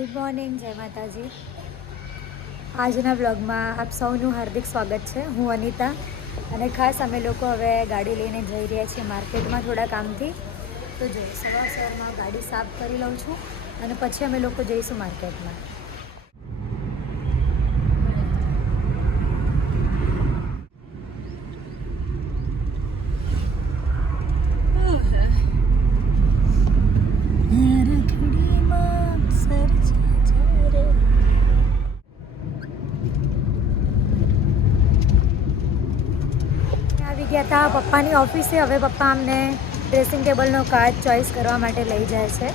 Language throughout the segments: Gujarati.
ગુડ મોર્નિંગ, જય માતાજી. આજના બ્લોગમાં આપ સૌનું હાર્દિક સ્વાગત છે. હું અનિતા અને ખાસ અમે લોકો હવે ગાડી લઈને જઈ રહ્યા છીએ માર્કેટમાં થોડા કામથી. તો જો સવારમાં ગાડી સાફ કરી લઉં છું અને પછી અમે લોકો જઈશું માર્કેટમાં. ગયા હતા પપ્પાની ઓફિસે. હવે પપ્પા અમને ડ્રેસિંગ ટેબલનો કાચ ચોઈસ કરવા માટે લઈ જાય છે.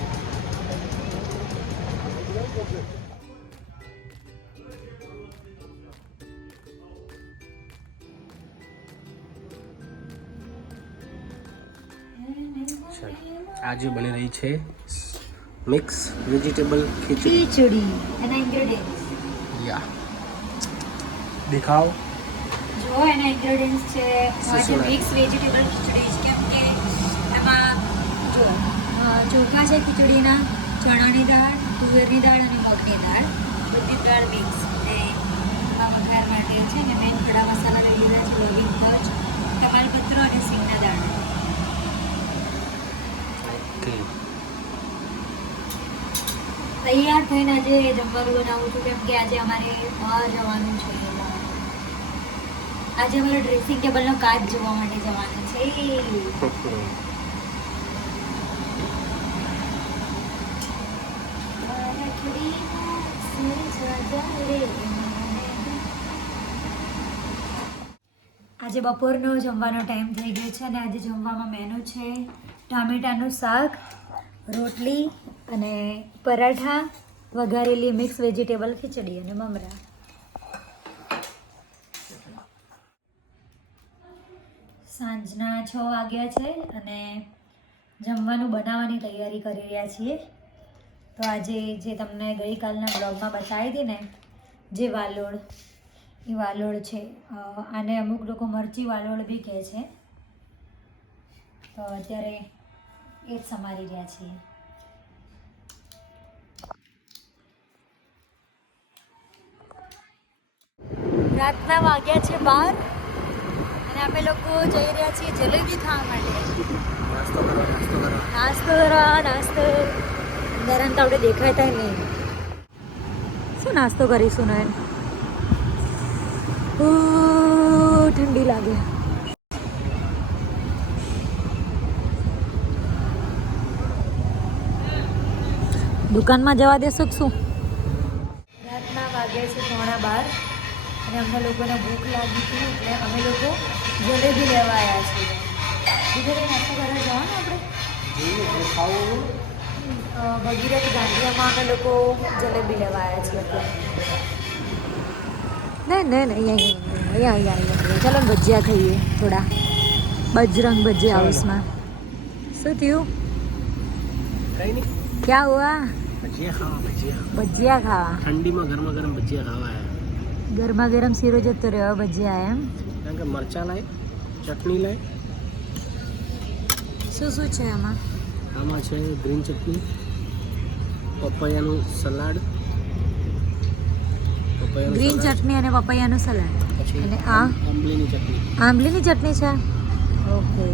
આજે બની રહી છે મિક્સ વેજીટેબલ ખીચડી. એના ઇન્ગ્રેડિયન્ટ્સ યા દેખાવ. જો એના ઇન્ગ્રેડિયન્ટ્સ છે આજે મિક્સ વેજીટેબલ ખીચડી. કેમ કે એમાં જો ચોખા છે ખીચડીના, ચણાની દાળ, તુવેરની દાળ અને મગની દાળ, બધી દાળ મિક્સ. અને વઘાર માટે છે ને મેં ખડા મસાલા લઈ લીધા છે, લવિંગ મરચ, તમાલપત્ર અને સિંગના દાણા. તૈયાર થઈને આજે જમવાનું બનાવું છું કેમ કે આજે અમારે બહાર જવાનું છે. આજે અમારે ડ્રેસિંગ ટેબલનો કાચ જોવા માટે જવાનું છે. આજે બપોરનો જમવાનો ટાઈમ થઈ ગયો છે અને આજે જમવામાં મેનુ છે ટામેટાનું શાક, રોટલી અને પરાઠા, વઘારેલી મિક્સ વેજીટેબલ ખીચડી અને મમરા. સાંજના 6 વાગ્યા છે અને જમવાનું બનાવવાની તૈયારી કરી રહ્યા છીએ. તો આજે જે તમને ગઈકાલના બ્લોગમાં બતાવી હતી ને જે વાલોળ, એ વાલોળ છે. આને અમુક લોકો મરચી વાલોળ બી કહે છે. તો અત્યારે એ જ સમારી રહ્યા છીએ. રાતના વાગ્યા છે 12 અને અમે લોકો જઈ રહ્યા છીએ જલેબી ખાવા માટે. નાસ્તો ગરમ તો આપણે દેખાતા નહીં. શું નાસ્તો કરીશું ને? ઠંડી લાગે. દુકાનમાં જવા દેશો શું? રાતના વાગ્યા છે 11:15 અને અમને લોકોને ભૂખ લાગી હતી એટલે અમે લોકો જલેબી લેવા આવ્યા છીએ. બીજું નાસ્તો કરવા જવાનું આપણે ભગીરથ ગાંધીયામાં અમે લોકો જલેબી લેવા આવ્યા છીએ અત્યારે. નહીં અહીંયા ચાલો ને ભજીયા ખાઈએ થોડા. બજરંગ ભજીયા હાઉસમાં. શું થયું? કઈ નહીં. ક્યાં હુઆ? ભજીયા ખાવા. ઠંડીમાં ગરમા ગરમ ભજીયા ખાવા આયા. ગરમા ગરમ શીરો જતો રહ્યો ભજીયા એમ. કારણ કે મરચાં લાય, ચટણી લાય. શું છે આમાં? આમાં છે ગ્રીન ચટણી, પપૈયાનું સલાડ, ગ્રીન ચટણી અને પપૈયાનું સલાડ. અને આ આંબલીની ચટણી. આંબલીની ચટણી છે. ઓકે.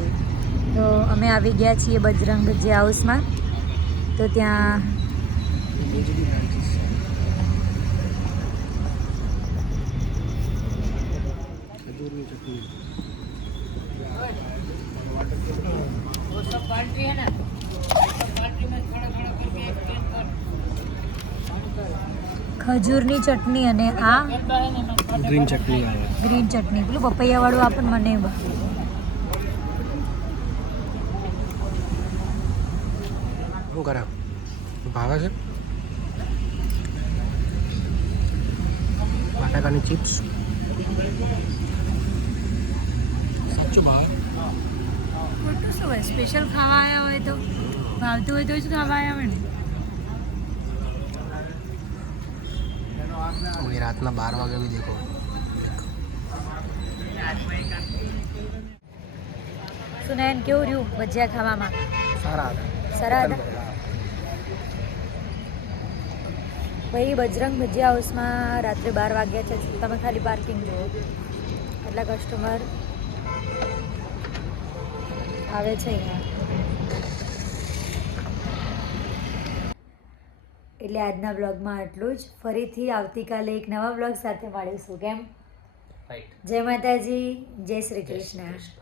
તો અમે આવી ગયા છીએ બજરંગ ભજીયા હાઉસમાં. તો ત્યાં ખજૂરની ચટણી. ખજૂરની ચટણી અને આ ગ્રીન ચટણી આવે. ગ્રીન ચટણી. પેલું પપૈયાવાળું આપણને મને શું કરે? ભાવે છે બટાકાની ચિપ્સ. સાચું ભાવે. ખોટું શું હોય? સ્પેશિયલ ખાવા આવ્યા હોય તો ભાવતું હોય તો જ ખાવા આવ્યા હોય ને. રાતના 12 વાગે બી દેખો. સુનાયન કેવું રહ્યું ભજીયા ખાવામાં? સારા હતા. ભાઈ બજરંગ ભજીયા હાઉસમાં રાત્રે 12 વાગ્યા છે. તમે ખાલી પાર્કિંગ જુઓ, એટલા કસ્ટમર આવે છે અહીંયા. એટલે આજના બ્લોગમાં આટલું જ. ફરીથી આવતીકાલે એક નવા બ્લોગ સાથે મળીશું. કેમ? જય માતાજી, જય શ્રી કૃષ્ણ.